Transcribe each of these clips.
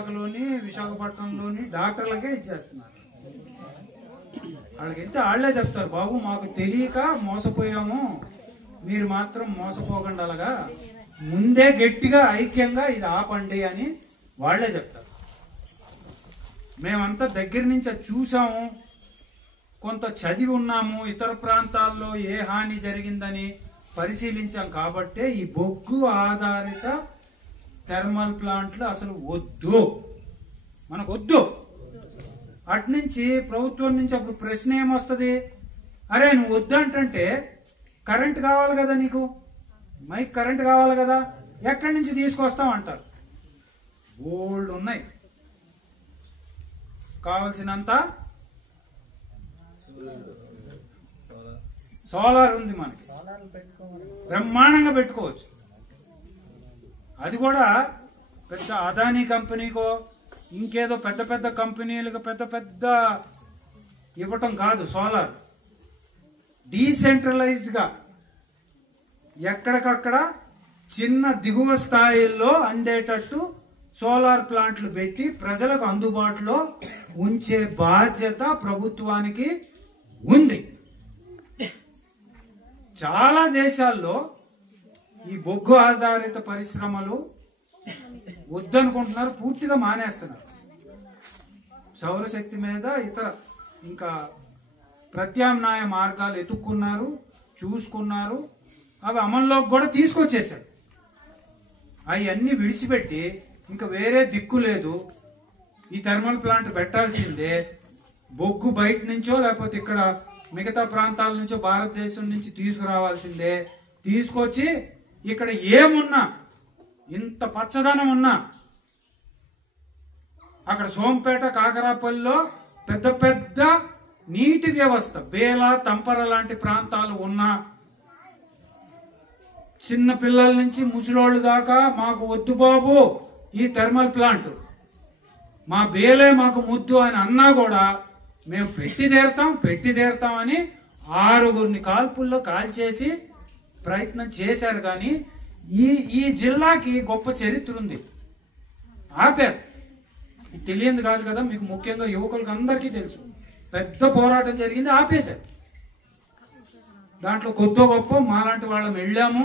విశాఖలోని విశాఖపట్నంలోని డాక్టర్లకే ఇచ్చేస్తున్నారు. వాళ్ళకి వెళ్తే వాళ్లే చెప్తారు, బాబు మాకు తెలియక మోసపోయాము, మీరు మాత్రం మోసపోకుండా అలాగా ముందే గట్టిగా ఐక్యంగా ఇది ఆపండి అని వాళ్లే చెప్తారు. మేమంతా దగ్గర నుంచి చూసాము, కొంత చదివి ఉన్నాము, ఇతర ప్రాంతాల్లో ఏ హాని జరిగిందని పరిశీలించాం. కాబట్టే ఈ బొగ్గు ఆధారిత థర్మల్ ప్లాంట్లు అసలు వద్దు, మనకు వద్దు. అట్నుంచి ప్రభుత్వం నుంచి అప్పుడు ప్రశ్న ఏమొస్తుంది, అరే నువ్వు వద్దంటే కరెంట్ కావాలి కదా, నీకు మైక్ కరెంట్ కావాలి కదా, ఎక్కడి నుంచి తీసుకొస్తాం అంటారు. ఓల్డ్ ఉన్నాయి, కావలసినంత సోలార్ ఉంది, మనకి బ్రహ్మాండంగా పెట్టుకోవచ్చు. అది కూడా పెద్ద అదానీ కంపెనీకో ఇంకేదో పెద్ద పెద్ద కంపెనీలకు పెద్ద పెద్ద ఇవ్వటం కాదు. సోలార్ డీసెంట్రలైజ్డ్ గా ఎక్కడికక్కడ చిన్న దిగువ స్థాయిల్లో అందేటట్టు సోలార్ ప్లాంట్లు పెట్టి ప్రజలకు అందుబాటులో ఉంచే బాధ్యత ప్రభుత్వానికి ఉంది. చాలా దేశాల్లో ఈ బొగ్గు ఆధారిత పరిశ్రమలు వద్దనుకుంటున్నారు, పూర్తిగా మానేస్తున్నారు. సౌరశక్తి మీద ఇతర ఇంకా ప్రత్యామ్నాయ మార్గాలు ఎత్తుక్కున్నారు, చూసుకున్నారు, అవి అమల్లోకి కూడా తీసుకొచ్చేసారు. అవన్నీ విడిచిపెట్టి ఇంకా వేరే దిక్కు లేదు, ఈ థర్మల్ ప్లాంట్ పెట్టాల్సిందే, బొగ్గు బయట నుంచో లేకపోతే ఇక్కడ మిగతా ప్రాంతాల నుంచో భారతదేశం నుంచి తీసుకురావాల్సిందే, తీసుకొచ్చి ఇక్కడ ఏమున్నా ఇంత పచ్చదనం ఉన్నా అక్కడ సోంపేట కాకరాపల్లిలో పెద్ద పెద్ద నీటి వ్యవస్థ బేల తంపర లాంటి ప్రాంతాలు ఉన్నా చిన్న పిల్లల నుంచి ముసలోళ్ళు దాకా మాకు వద్దు బాబు ఈ థర్మల్ ప్లాంట్, మా బేలే మాకు ముద్దు అని అన్నా కూడా మేము పెట్టి తీరుతాం అని 6గురిని కాల్పుల్లో కాల్చేసి ప్రయత్నం చేశారు. కానీ ఈ జిల్లాకి గొప్ప చరిత్ర ఉంది, ఆపారు. ఇది తెలియంది కాదు కదా మీకు, ముఖ్యంగా యువకులకు అందరికీ తెలుసు. పెద్ద పోరాటం జరిగింది, ఆపేశారు. దాంట్లో కొద్దో గొప్ప మాలాంటి వాళ్ళం వెళ్ళాము,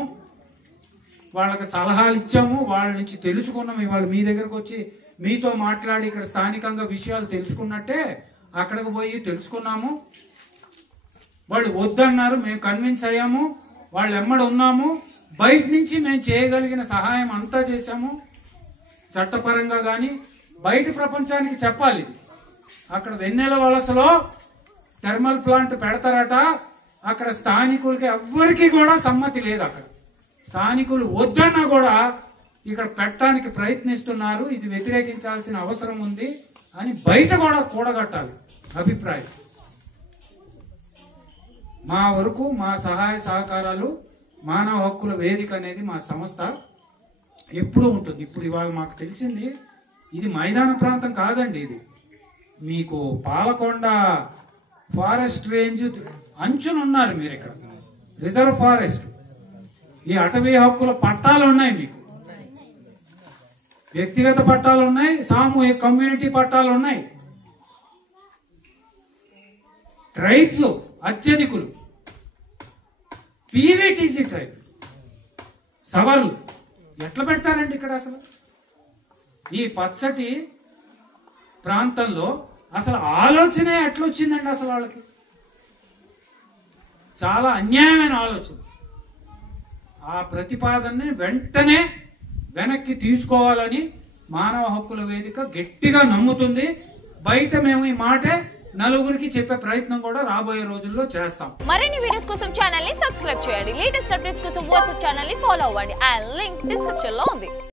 వాళ్ళకి సలహాలు ఇచ్చాము, వాళ్ళ నుంచి తెలుసుకున్నాము. ఇవాళ మీ దగ్గరకు వచ్చి మీతో మాట్లాడి ఇక్కడ స్థానికంగా విషయాలు తెలుసుకున్నట్టే అక్కడికి పోయి తెలుసుకున్నాము. వాళ్ళు వద్దన్నారు, మేము కన్విన్స్ అయ్యాము, వాళ్ళు ఎమ్మడి ఉన్నాము. బయట నుంచి మేము చేయగలిగిన సహాయం అంతా చేశాము, చట్టపరంగా. కానీ బయట ప్రపంచానికి చెప్పాలి, ఇది అక్కడ వెన్నెల వలసలో థర్మల్ ప్లాంట్ పెడతారట, అక్కడ స్థానికులకి ఎవ్వరికి కూడా సమ్మతి లేదు. అక్కడ స్థానికులు వద్దన్నా కూడా ఇక్కడ పెట్టడానికి ప్రయత్నిస్తున్నారు, ఇది వ్యతిరేకించాల్సిన అవసరం ఉంది అని బయట కూడా కూడగట్టాలి అభిప్రాయం. మా వరకు మా సహాయ సహకారాలు మానవ హక్కుల వేదిక అనేది మా సంస్థ ఎప్పుడూ ఉంటుంది. ఇప్పుడు ఇవాళ మాకు తెలిసింది ఇది మైదాన ప్రాంతం కాదండి, ఇది మీకు పాలకొండ ఫారెస్ట్ రేంజ్ అంచున ఉన్నారు మీరు. ఇక్కడ రిజర్వ్ ఫారెస్ట్, ఈ అటవీ హక్కుల పట్టాలు ఉన్నాయి, మీకు వ్యక్తిగత పట్టాలు ఉన్నాయి, సామూహిక కమ్యూనిటీ పట్టాలు ఉన్నాయి. ట్రైబ్స్ అత్యధికులు, పీవీటీసీ ట్రైబ్, సవర్లు ఎట్లా పెడతారండి ఇక్కడ? అసలు ఈ పచ్చటి ప్రాంతంలో అసలు ఆలోచనే ఎట్లా వచ్చిందండి? అసలు వాళ్ళకి చాలా అన్యాయమైన ఆలోచన. ఆ ప్రతిపాదనని వెంటనే వెనక్కి తీసుకోవాలని మానవ హక్కుల వేదిక గట్టిగా నమ్ముతుంది. బయట మేము ఈ మాటే నలుగురికి చెప్పే ప్రయత్నం కూడా రాబోయే రోజుల్లో చేస్తాం. మరిన్ని వీడియోస్ కోసం ఛానల్ ని సబ్స్క్రైబ్ చేయండి. లేటెస్ట్ అప్డేట్స్ కోసం వాట్సాప్ ఛానల్ ని ఫాలో అవ్వండి. ఆ లింక్ డిస్క్రిప్షన్ లో ఉంది.